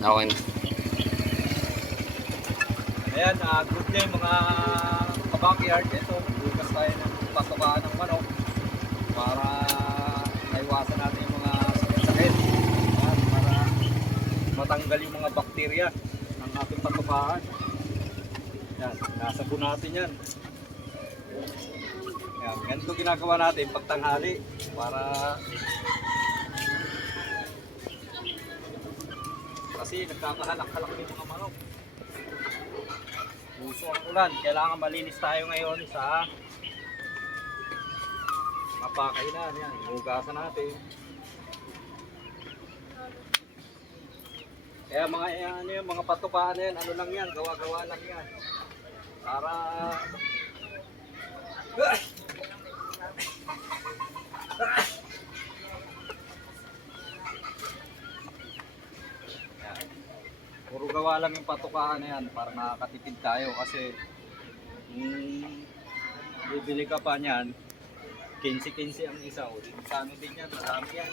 Okay. Ayan, good day mga kabackyard. Ito, bukas tayo ng pasukaan ng manok para maiwasan natin yung mga sakit-sakit. Ayan, para matanggal yung mga bakterya ng ating pasukaan. Ayan, nasabon natin yan. Ayan, ganito ginagawa natin pag tanghali para kasi nagkakahalak-halak yung mga manok. Puso ang ulan, kailangan malinis tayo ngayon sa mapakainan. Yan, hugasan natin. Kaya mga ano yung mga patukaan na yan, ano lang yan, gawa-gawa lang yan. Para yan. Puro gawa lang yung patukaan na yan para makakatipid tayo kasi bibili ka pa niyan 15-15 ang isa o kano din yan, marami yan.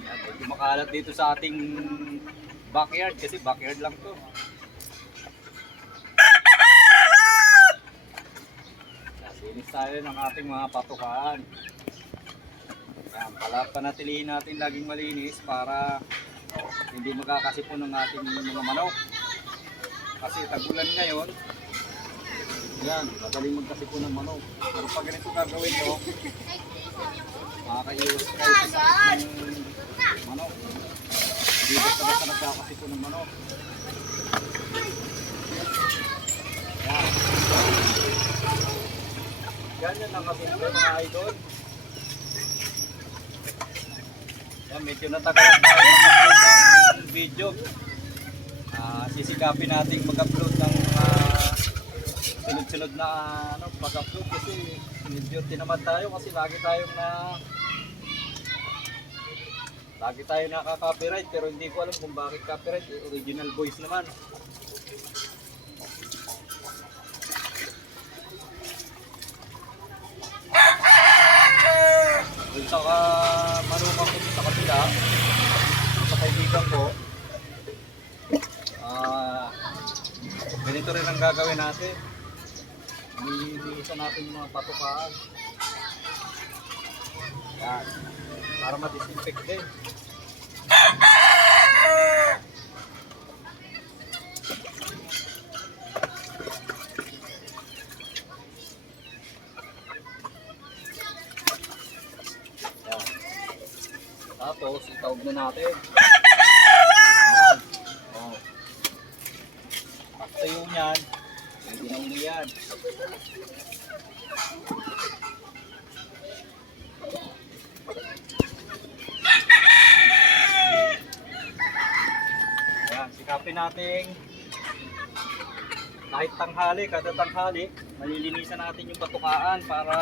Yan, medyo makalat dito sa ating backyard kasi backyard lang to. Linis tayo ng ating mga patukaan. Yan, panatilihin natin laging malinis para hindi magkakasipon ng ating mga manok. Kasi tagulan ngayon, yan, madaling magkasipon ng manok. Pero pag ganito gagawin nyo, makakaiwas kayo sa sakit ng manok. Hindi basta nagkakasipon ng manok. Yan. Ganyan lang kami mga idol. Yan, medyo natagalan tayo ng video. Sisikapin natin mag-upload ng sunod-sunod na pag-upload kasi medyo tinamad tayo kasi lagi tayong nakaka-copyright pero hindi ko alam kung bakit copyright. Original voice naman. Dun sa manukan ko sa kabila, sa kaibigan ko, ganito rin ang gagawin natin. Nililisan natin yung mga patukaan. Yan. Para ma-disinfect din. Tapos, itaog na natin. Ayan. Oh. Pagtayo niyan, pwede na uli yan. Ayan, sikapin natin. Kahit tanghali, kada tanghali, malilinisan natin yung patukaan para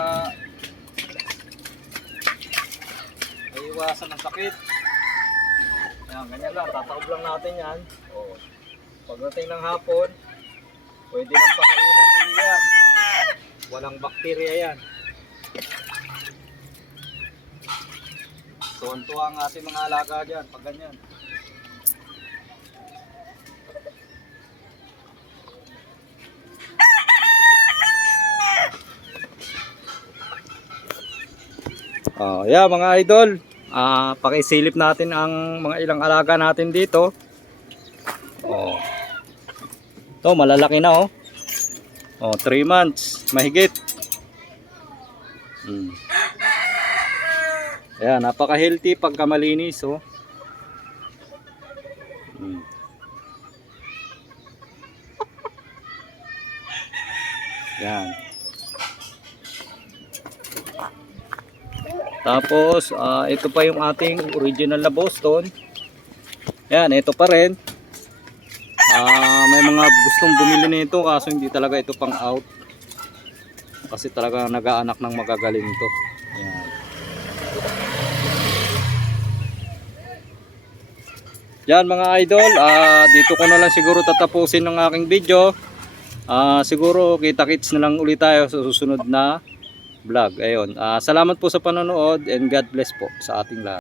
iwasan ng sakit. Ayan, ganyan lang, tataob lang natin yan. O, pagdating ng hapon, pwede nang pakainan ulit yan. Walang bakterya yan. Tuwan-tuwa ang ating mga alaga dyan, pag ganyan. Yeah, mga idol. Pakisilip natin ang mga ilang alaga natin dito. Oh. Ito, malalaki na oh. Oh, 3 months, mahigit. Ayan, napaka-healthy pagka malinis oh. Ayan. Tapos, ito pa yung ating original na Boston. Ayan, ito pa rin. May mga gustong bumili nito kaso hindi talaga ito pang out. Kasi talaga nag-aanak ng magagaling ito. Ayan. Yan mga idol, dito ko na lang siguro tatapusin ng aking video. Siguro kita-kits na lang ulit tayo sa susunod na vlog. Ayun, salamat po sa panonood and God bless po sa ating lahat.